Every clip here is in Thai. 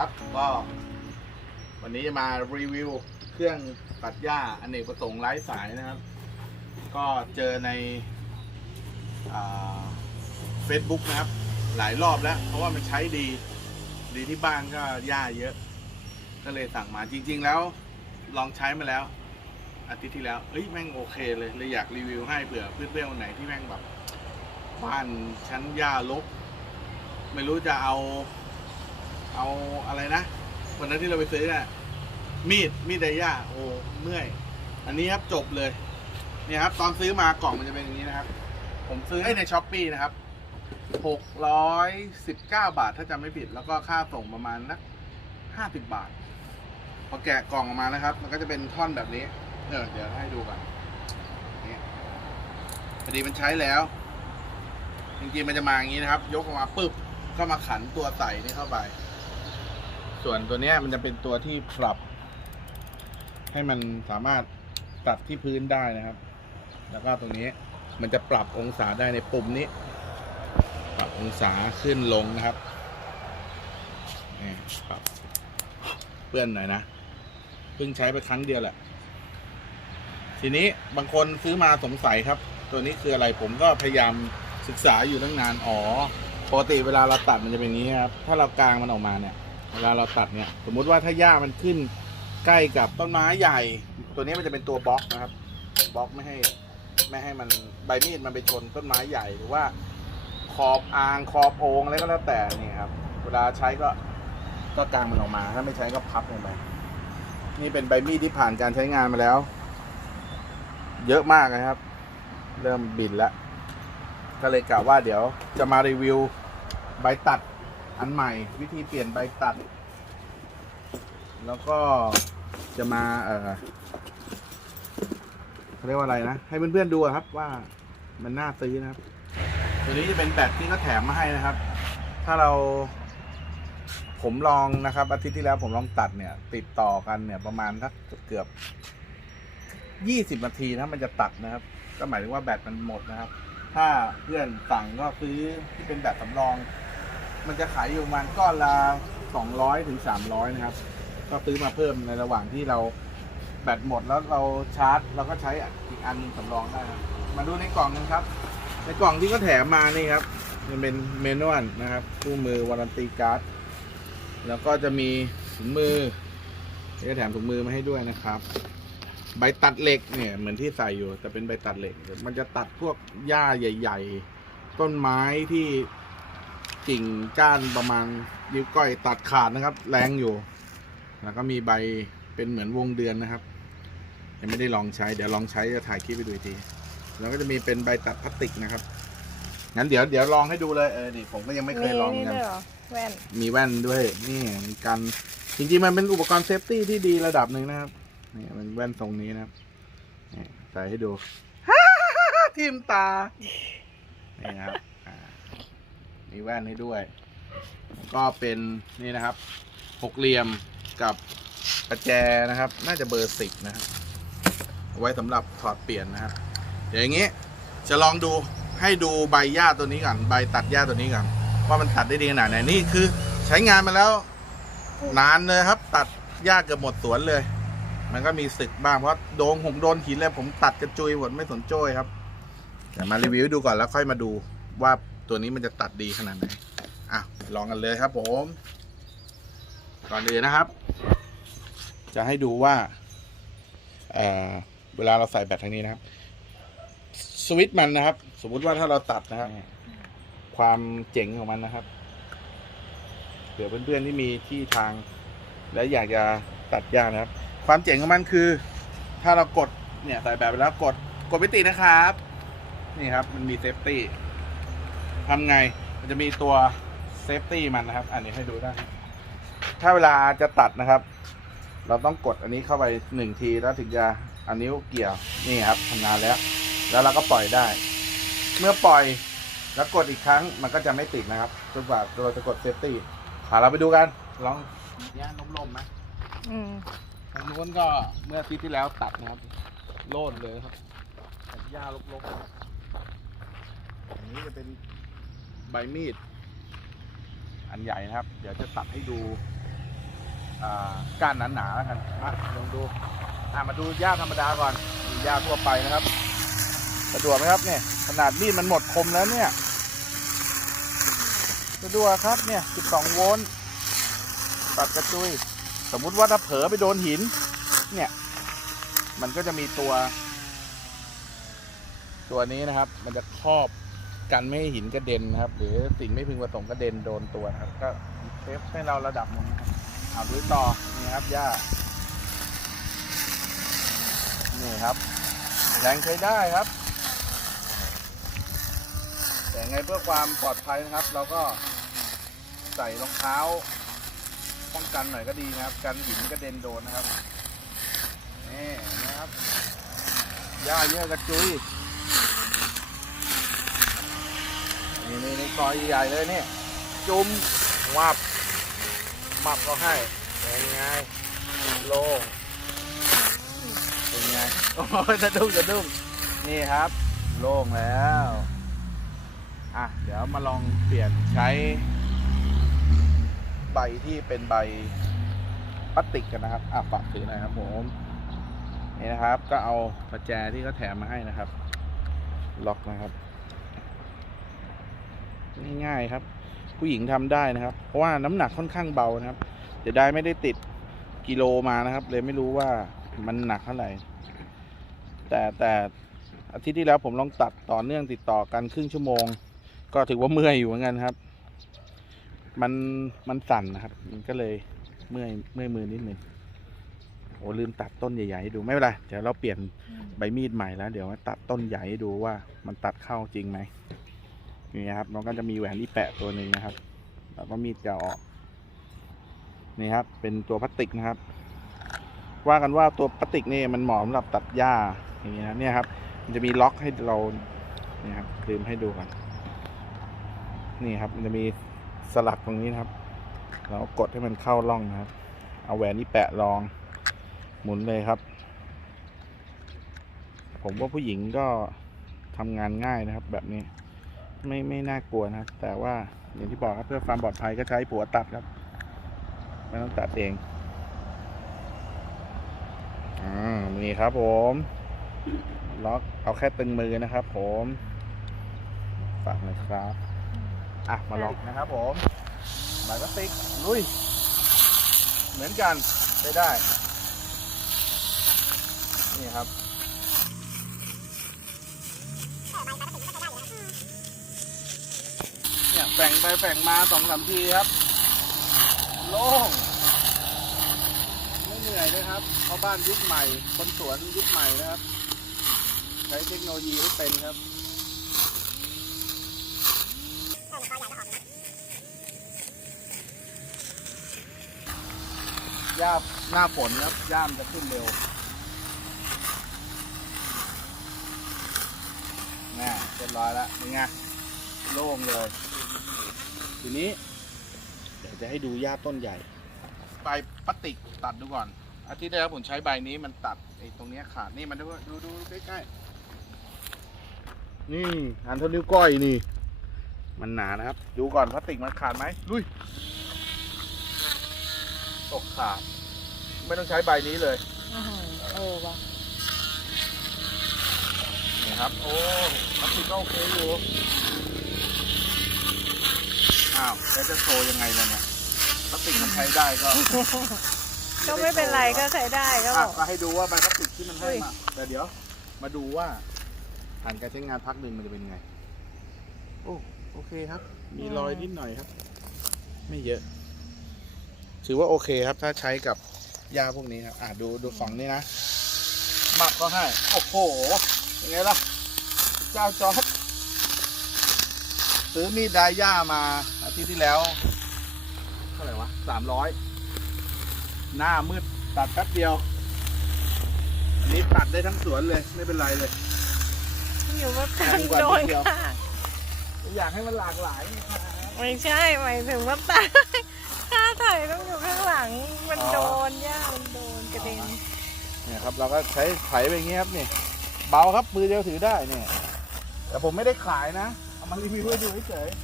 ครับ ก็วันนี้จะมารีวิวเครื่องตัดหญ้าอเนกประสงค์ไร้สายนะครับ ก็เจอในเฟซบุ๊กนะครับ หลายรอบแล้ว เพราะว่ามันใช้ดี ดีที่บ้านก็หญ้าเยอะ ก็เลยสั่งมาจริง ๆ แล้วลองใช้มาแล้ว อาทิตย์ที่แล้วเอ้ยแม่งโอเคเลยเลยอยากรีวิวให้เผื่อเพื่อนๆคนไหนที่แม่งแบบบ้านชั้นหญ้ารกไม่รู้จะเอา เอาอะไรนะวันนั้นที่เราไปซื้อน่ะมีดมีดไดย่าโอ้เมื่อย อันนี้ครับจบเลยเนี่ยครับ ตอนซื้อมากล่องมันจะเป็นอย่างนี้นะครับ ผมซื้อให้ในช้อปปีนะครับหกร้อยสิบเก้าบาทถ้าจำไม่ผิด แล้วก็ค่าส่งประมาณนักห้าสิบบาท พอแกะกล่องออกมานะครับ มันก็จะเป็นท่อนแบบนี้ เออเดี๋ยวให้ดูก่อนนี่พอดีมันใช้แล้ว จริงๆมันจะมาอย่างนี้นะครับ ยกออกมาปุ๊บก็มาขันตัวใส่นี่เข้าไป ส่วนตัวเนี้ยมันจะเป็นตัวที่ปรับ ให้มันสามารถตัดที่พื้นได้นะครับ แล้วก็ตรงนี้มันจะปรับองศาได้ในปุ่มนี้ ปรับองศาขึ้นลงนะครับนี่ปรับเปื้อนหน่อยนะเพิ่งใช้ไปครั้งเดียวแหละ ทีนี้บางคนซื้อมาสงสัยครับ ตัวนี้คืออะไรผมก็พยายามศึกษาอยู่ตั้งนานอ๋อปกติเวลาเราตัดมันจะเป็นอย่างนี้ครับ ถ้าเรากางมันออกมาเนี่ย เวลาเราตัดเนี่ย สมมุติว่าถ้าหญ้ามันขึ้นใกล้กับต้นไม้ใหญ่ ตัวนี้มันจะเป็นตัวบล็อกนะครับบล็อกไม่ให้ไม่ให้มันใบมีดมันไปชนต้นไม้ใหญ่หรือว่า ขอบอ่างขอบโอ่งอะไรก็แล้วแต่นี่ครับ เวลาใช้ก็ก็กางมันออกมา ถ้าไม่ใช้ก็พับลงไปนี่เป็นใบมีดที่ผ่านการใช้งานมาแล้ว เยอะมากนะครับ เริ่มบินแล้วก็เลยกะว่าเดี๋ยวจะมารีวิวใบตัด อันใหม่วิธีเปลี่ยนใบตัด แล้วก็จะมาเออเขาเรียกว่าอะไรนะ ให้เพื่อนๆดูครับว่ามันน่าซื้อนะครับ ตัวนี้จะเป็นแบตที่เขาแถมมาให้นะครับ ถ้าเราผมลองนะครับ อาทิตย์ที่แล้วผมลองตัดเนี่ย ติดต่อกันเนี่ยประมาณสักเกือบยี่สิบนาทีนะมันจะตัดนะครับ ก็หมายถึงว่าแบตมันหมดนะครับ ถ้าเพื่อนสั่งก็ซื้อที่เป็นแบบสำรอง มันจะขายอยู่ประมาณก้อนละสองร้อยถึงสามร้อยนะครับ ก็ซื้อมาเพิ่มในระหว่างที่เราแบตหมดแล้วเราชาร์จเราก็ใช้อีกอันนึงสำรองได้มาดูในกล่องกันครับ ในกล่องที่ก็แถมมานี่ครับ มันเป็นเมนวลนะครับคู่มือวารันตีการ์ดแล้วก็จะมีถุงมือนี่ก็แถมถุงมือมาให้ด้วยนะครับ ใบตัดเหล็กเนี่ยเหมือนที่ใส่อยู่แต่เป็นใบตัดเหล็ก มันจะตัดพวกหญ้าใหญ่ ๆ ต้นไม้ที่ กิ่งก้านประมาณนิ้วก้อยตัดขาดนะครับ แรงอยู่ แล้วก็มีใบเป็นเหมือนวงเดือนนะครับ ยังไม่ได้ลองใช้เดี๋ยวลองใช้จะถ่ายคลิปไปดูอีกทีแล้วก็จะมีเป็นใบตัดพลาสติกนะครับงั้นเดี๋ยวเดี๋ยวลองให้ดูเลยเออนี่ผมก็ยังไม่เคยลองเหมืนี่อนกันด้วยเหรอแว่นมีแว่นด้วยนี่มีกันจริงๆมันเป็นอุปกรณ์เซฟตี้ที่ดีระดับหนึ่งนะครับนี่มันแว่นทรงนี้นะครับนี่ใส่ให้ดูทิมตานี่นะครับอ่า มีแว่นให้ด้วย ก็เป็นนี่นะครับหกเหลี่ยมกับประแจนะครับ น่าจะเบอร์สิบนะครับไว้สำหรับถอดเปลี่ยนนะครับเดี๋ยวอย่างนี้จะลองดูให้ดูใบหญ้าตัวนี้ก่อนใบตัดหญ้าตัวนี้ก่อนว่ามันตัดได้ดีขนาดไหนนี่คือ ใช้งานมาแล้ว นานเลยครับ ตัดหญ้าเกือบหมดสวนเลย มันก็มีสึกบ้างเพราะโดนหงโดนหินเลยผมตัดกระจุยหมดไม่สนโจ้ยครับแต่มารีวิวดูก่อนแล้วค่อยมาดูว่า ตัวนี้มันจะตัดดีขนาดไหนอะลองกันเลยครับผมก่อนอื่นนะครับ จะให้ดูว่าเอ่อเวลาเราใส่แบตทางนี้นะครับ สวิตช์มันนะครับ สมมุติว่าถ้าเราตัดนะครับ ความเจ๋งของมันนะครับเผื่อเพื่อนๆที่มีที่ทาง และอยากจะตัดหญ้านะครับ ความเจ๋งของมันคือ ถ้าเรากดเนี่ยใส่แบบไปแล้วกดกดไม่ติดนะครับ นี่ครับ มันมีเซฟตี้ ทำไงมันจะมีตัวเซฟตี้มันนะครับ อันนี้ให้ดูได้ถ้าเวลาจะตัดนะครับ เราต้องกดอันนี้เข้าไปหนึ่งทีแล้วถึงจะอันนิ้วเกี่ยวนี่ครับทำงานแล้ว แล้วเราก็ปล่อยได้ เมื่อปล่อยแล้วกดอีกครั้งมันก็จะไม่ติดนะครับจนกว่าเราจะกดเซฟตี้อ่าเราไปดูกันลองย่านล่มๆไหมอืมทางนู้นก็เมื่ออาทิตย์ที่แล้วตัดนะครับ โล่นเลยครับแต่หญ้ารกๆอันนี้จะเป็น ใบมีด อันใหญ่นะครับ เดี๋ยวจะตัดให้ดูก้านหนาๆแล้วกันมาลองดูอะมาดูหญ้าธรรมดาก่อนหญ้าทั่วไปนะครับ สะดวกไหมครับเนี่ยขนาดมีดมันหมดคมแล้วเนี่ยสะดวกครับเนี่ย 12 โวลต์ตัดกระจุย สมมุติว่าถ้าเผลอไปโดนหิน เนี่ย มันก็จะมีตัว ตัวนี้นะครับ มันจะครอบ กันไม่ให้หินกระเด็นนะครับ หรือสิ่งไม่พึงประสงค์กระเด็นโดนตัวนะครับ ก็เซฟให้เราระดับหนึงนะครับเอาดูต่อนี่ครับหญ้านี่ครับ แรงใช้ได้ครับ แต่งไงเพื่อความปลอดภัยนะครับ เราก็ใส่รองเท้าป้องกันหน่อยก็ดีนะครับ กันหินกระเด็นโดนนะครับนี่นะครับหญ้าเยอะกระจุย นี่นี่ในซอยใหญ่เลยนี่จุ่มวับมับก็ให้เป็นไงโล่งเป็นไงโอ้ยสะดุ้งสะดุ้งนี่ครับ โล่งแล้วอะเดี๋ยวมาลองเปลี่ยนใช้ ใบที่เป็นใบพลาสติกกันนะครับอะฝากถือหน่อยครับผมนี่นะครับ ก็เอาประแจที่เขาแถมมาให้นะครับ ล็อกนะครับ ง่ายๆครับ ผู้หญิงทำได้นะครับ เพราะว่าน้ำหนักค่อนข้างเบานะครับเดี๋ยวได้ไม่ได้ติดกิโลมานะครับ เลยไม่รู้ว่ามันหนักเท่าไหร่ แต่แต่อาทิตย์ที่แล้วผมลองตัดต่อเนื่องติดต่อกันครึ่งชั่วโมง ก็ถือว่าเมื่อยอยู่เหมือนกันครับ มันมันสั่นนะครับ มันก็เลยเมื่อยเมื่อยมือนิดนึงโอ้ลืมตัดต้นใหญ่ๆให้ดูไม่เป็นไรเดี๋ยวเราเปลี่ยนใบมีดใหม่แล้ว เดี๋ยวมาตัดต้นใหญ่ให้ดูว่ามันตัดเข้าจริงไหม นี่ครับน้องก็จะมีแหวนที่แปะตัวหนึ่งนะครับ แล้วก็มีดจะออกนี่ครับ เป็นตัวพลาสติกนะครับ ว่ากันว่าตัวพลาสติกนี่มันเหมาะสำหรับตัดหญ้าอย่างนี้นะเนี่ยครับ มันจะมีล็อกให้เรานี่ครับลืมให้ดูก่อนนี่ครับ มันจะมีสลักตรงนี้นะครับเรากดให้มันเข้าร่องนะครับ เอาแหวนนี้แปะรอง หมุนเลยครับ ผมว่าผู้หญิงก็ทำงานง่ายนะครับ แบบนี้ ไม่ไม่น่ากลัวนะแต่ว่าอย่างที่บอกครับเพื่อความปลอดภัยก็ใช้ผัวตัดครับ ไม่ต้องตัดเองอ่านี่ครับผม ล็อกเอาแค่ตึงมือนะครับ ผมฝากหน่อยครับอะมาล็อกนะครับ ผมหมายพลาสติกลุย เหมือนกันได้ได้ นี่ครับ เนี่ยแฝงไปแฝงมาสองสามทีครับ โล่งไม่เหนื่อยเลยครับเพราะบ้านยุคใหม่ คนสวนยุคใหม่นะครับ ใช้เทคโนโลยีให้เป็นครับหญ้าหน้าฝนครับหญ้ามจะขึ้นเร็วน่เรียบร้อยแล้วเป็นไงโล่งเลย ทีนี้เดี๋ยวจะให้ดูหญ้าต้นใหญ่ ใบพลาสติกตัดดูก่อน อาทิตย์ที่แล้วผมใช้ใบนี้มันตัดไอ้ตรงเนี้ยขาดนี่มันดูดูดูใกล้ๆนี่อันเท่านิ้วก้อยนี่ มันหนานะครับดูก่อนพลาสติกมันขาดไหมลุยตกขาด ไม่ต้องใช้ใบนี้เลยอื้อหือเออว่ะนี่ครับ โอ้พลาสติกก็โอเคอยู่ อ้าวแล้วจะโชว์ยังไงล่ะเนี่ยพลาสติกมันใช้ได้ก็ ก็ไม่เป็นไรก็ใช้ได้ก็บอะอก ก็ให้ดูว่าใบพลาสติกที่มันให้อุ้ยมาแต่เดี๋ยว มาดูว่าผ่านการใช้งานพักหนึ่งมันจะเป็นไง โอ้โอเคครับ มีรอยนิดหน่อยครับ ไม่เยอะ ถือว่าโอเคครับ ถ้าใช้กับยาพวกนี้ครับอะดูดูฝั่งนี้นะหมักก็ให้ โอ้โหยังไงล่ะ เจ้าจอร์ด ซื้อมีดไดย่ามาอาทิตย์ที่แล้วเท่าไหร่วะสามร้อยหน้ามืดตัดแป๊บเดียวอันนี้ตัดได้ทั้งสวนเลยไม่เป็นไรเลย อยู่ว่าตัดีกว่าโดนนิดเดียวค่ะ อยากให้มันหลากหลายนะครับไม่ใช่หมายถึงว่าตาค่าถ่ายต้องอยู่ข้างหลัง มันโดนย่ามันโดนกระเด็นเนี่ยครับเราก็ใช้ไถไปอย่างเงี้ยครับนี่เบาครับมือเดียวถือได้เนี่ยแต่ผมไม่ได้ขายนะเอา มารีวิวให้ดูเฉยๆ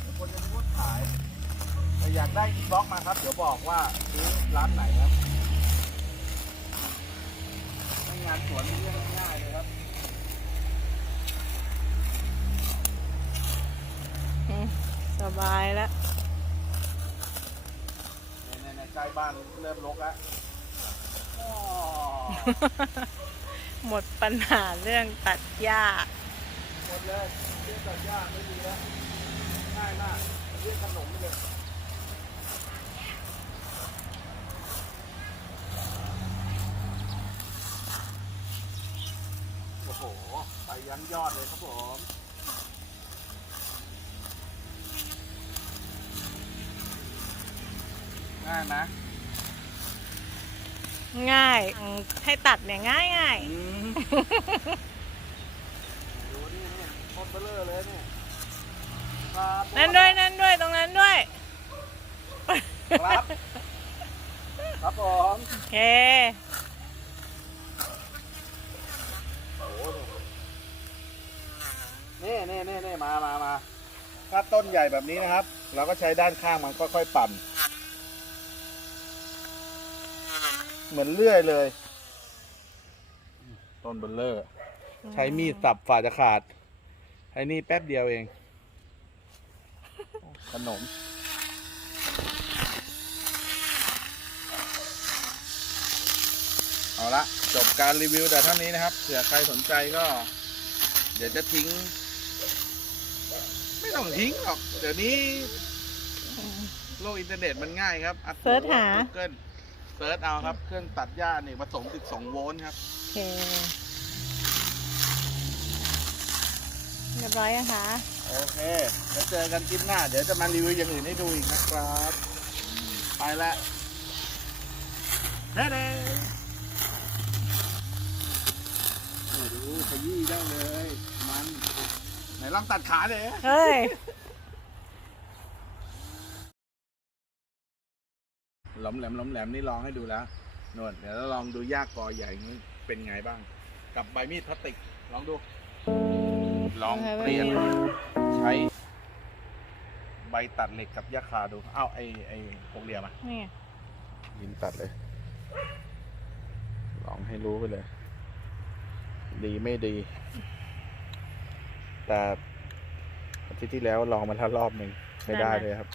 เดี๋ยวคนจะพูดขายแต่อยากได้บล็อกมาครับ เดี๋ยวบอกว่าซื้อร้านไหนครับไม่งานสวนเป็นเรื่องง่ายเลยครับอืมสบายแล้ว ในในใกล้บ้านเริ่มรกแล้วอ้อ หมดปัญหาเรื่องตัดหญ้าหม ดเลยเรื่องตัดหญ้าไม่มีแล้วง่ายมากเรียกขนมไปเลยโอ้โหไปยันยอดเลยครับผมง่ายไหมง่ายอืมให้ตัดเนี่ยง่ายง่ายอืมดูนี่ เนี่ยต้นเบลเลอร์เลยเนี่ยครับนั่นด้วยนั่นด้วยตรงนั้นด้วย ครับ ครับผมโอเค โอ้โหนี่นี่นี่นี่มามามาถ้าต้นใหญ่แบบนี้นะครับ เราก็ใช้ด้านข้างมันค่อยๆปั่น เหมือนเลื่อยเลย ต้นเบลเลอร์ ใช้มีดสับฝ่าจะขาด ไอ้นี่แป๊บเดียวเอง ขนม เอาละ จบการรีวิวแต่เท่านี้นะครับ เผื่อใครสนใจก็ เดี๋ยวจะทิ้ง ไม่ต้องทิ้งหรอก เดี๋ยวนี้ โลกอินเทอร์เน็ตมันง่ายครับอัดเสิร์ชหา เกิลเซิร์ชเอาครับ เครื่องตัดหญ้าเนี่ยผสม12โวลต์ครับ โอเค เรียบร้อยยังคะ โอเคแล้วเจอกันคลิปหน้า เดี๋ยวจะมารีวิวอย่างอื่นให้ดูอีกนะครับอืมไปละเด้เด้โอ้ดูขยี้ได้เลย มัน ไหนลองตัดขาเลย เฮ้ย หล้มแหลมหล้มแหลมนี่ลองให้ดูแล้วนวดเดี๋ยวเราลองดูยากกอใหญ่นี้เป็นไงบ้าง กับใบมีดพลาสติกลองดู ลองเปลี่ยนใช้ ใบตัดเหล็กกับยาคาดู เอ้าไอไอพกเรียมานี่ยินตัดเลย ลองให้รู้ไปเลย ดีไม่ดี แต่อาทิตย์ที่แล้วลองมาแล้วรอบหนึ่งไม่ได้เลยครับ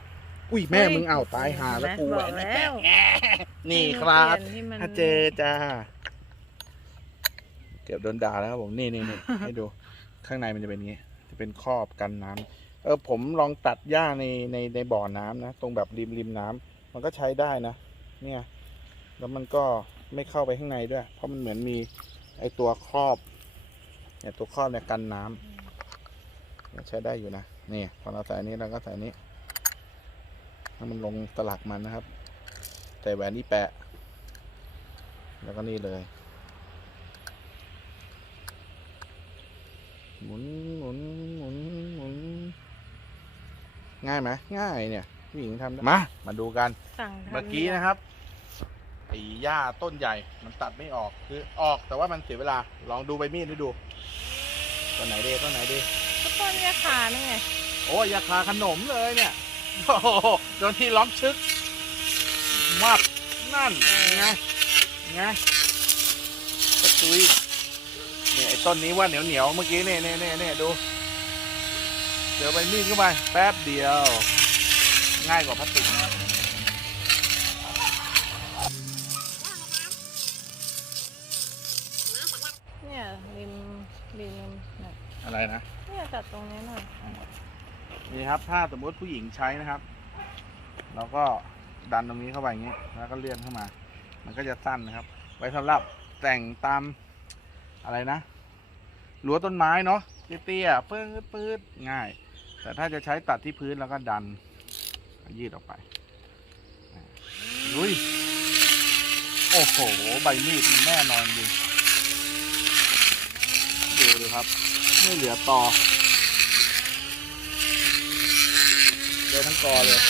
อุ้ยแม่มึงเอาตายหาแล้วกูบแหวอกนไม่แล้แตกวแง่นี่ครับเปลี่ยนที่มัน ถ้าเจอจ้า เกือบโดนด่าแล้วครับผม นี่นี่นี่ให้ดู ข้างในมันจะเป็นอย่างงี้จะเป็นครอบกันน้ำเออผมลองตัดหญ้าในในในบ่อน้ำนะ ตรงแบบริมริมน้ำมันก็ใช้ได้นะ เนี่ย แล้วมันก็ไม่เข้าไปข้างในด้วย เพราะมันเหมือนมีไอตัวครอบ เนี่ยตัวครอบเนี่ยกันน้ำเนี่ยใช้ได้อยู่นะ นี่พอเราใส่นี้เราก็ใส่นนี้ให้มันลงตลักมันนะครับ ใส่แหวนนี่แปะ แล้วก็นี่เลย หมุนหมุนหมุนหมุน ง่ายไหมง่ายเนี่ยผู้หญิงทำได้มามาดูกัน สั่งทำเมื่อกี้นะครับไอ้หญ้าต้นใหญ่มันตัดไม่ออกคือออกแต่ว่ามันเสียเวลาลองดูใบมีดให้ดูต้นไหนดีต้นไหนดีก็ต้นยาขานี่ไงโอ้ยยาคาขนมเลยเนี่ยโอ้โหโดนที่ร้องชึกมับนั่นไงไงกระตุยเนี่ยไอ้ต้นนี้ว่าเหนียวเหนียวๆเมื่อกี้เนี่ยเนี่ยเนี่ยเนี่ยดู เดี๋ยวไปมีดเข้าไปแป๊บเดียว ง่ายกว่าพลาสติกเนี่ยริมริมเนี่ยอะไรนะเนี่ยจัดตรงนี้หน่อยนี่ครับถ้าสมมติผู้หญิงใช้นะครับเราก็ดันตรงนี้เข้าไปอย่างนี้ แล้วก็เลื่อนเข้ามา มันก็จะสั้นนะครับ ไว้สำหรับแต่งตามอะไรนะรั้วต้นไม้เนาะเตี้ยๆปื๊ดปื๊ดง่าย แต่ถ้าจะใช้ตัดที่พื้นแล้วก็ดัน ยืดออกไปอ่าลุยโอ้โห ใบมีดมันแน่นอนจริงดูดูครับ ไม่เหลือต่อเจอทั้งกอเลย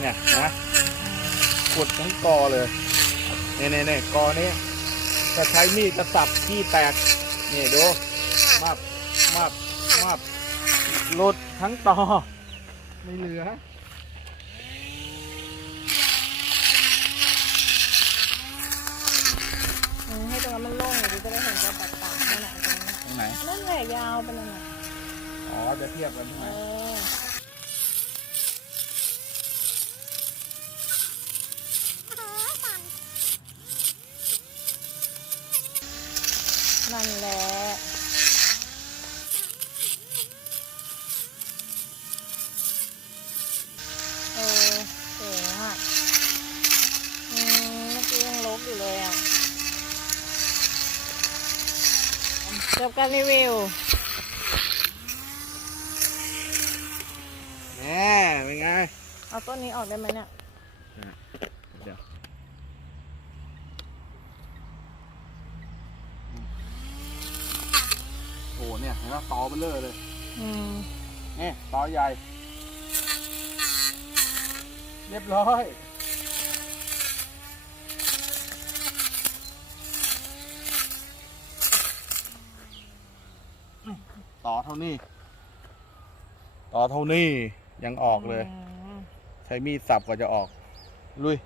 เนี่ยนะขุดทั้งกอเลยเนี่ยเนี่ยเนี่กอนี้จะใช้มีดกระสับที่แตกเนี่ยดูมาบ มาบมาบหลุดทั้งตอไม่เหลือ อืมให้ตรงนั้นมันโล่งเดี๋ยวจะได้เห็นจะแตกต่างนั่นแหละตรงนั้นตรงไหน นั่นแหละยาวไปนั่นแหละอ๋อ จะเทียบกันใช่ไหเอมอนั่นแหละเออเจ๋งอะอืมเมื่อกี้ยังลบอยู่เลยอะจบ การรีวิวแน่เป็นไง เอาต้นนี้ออกได้ไหมเนี่ย เดี๋ยวโอ้โหเนี่ยเห็นไหมตอเบลเลอร์เลย อืม นี่ตอใหญ่ เรียบร้อย ต่อเท่านี้ ต่อเท่านี้ยังออกเลยอืมใช้มีดสับกว่าจะออก ลุย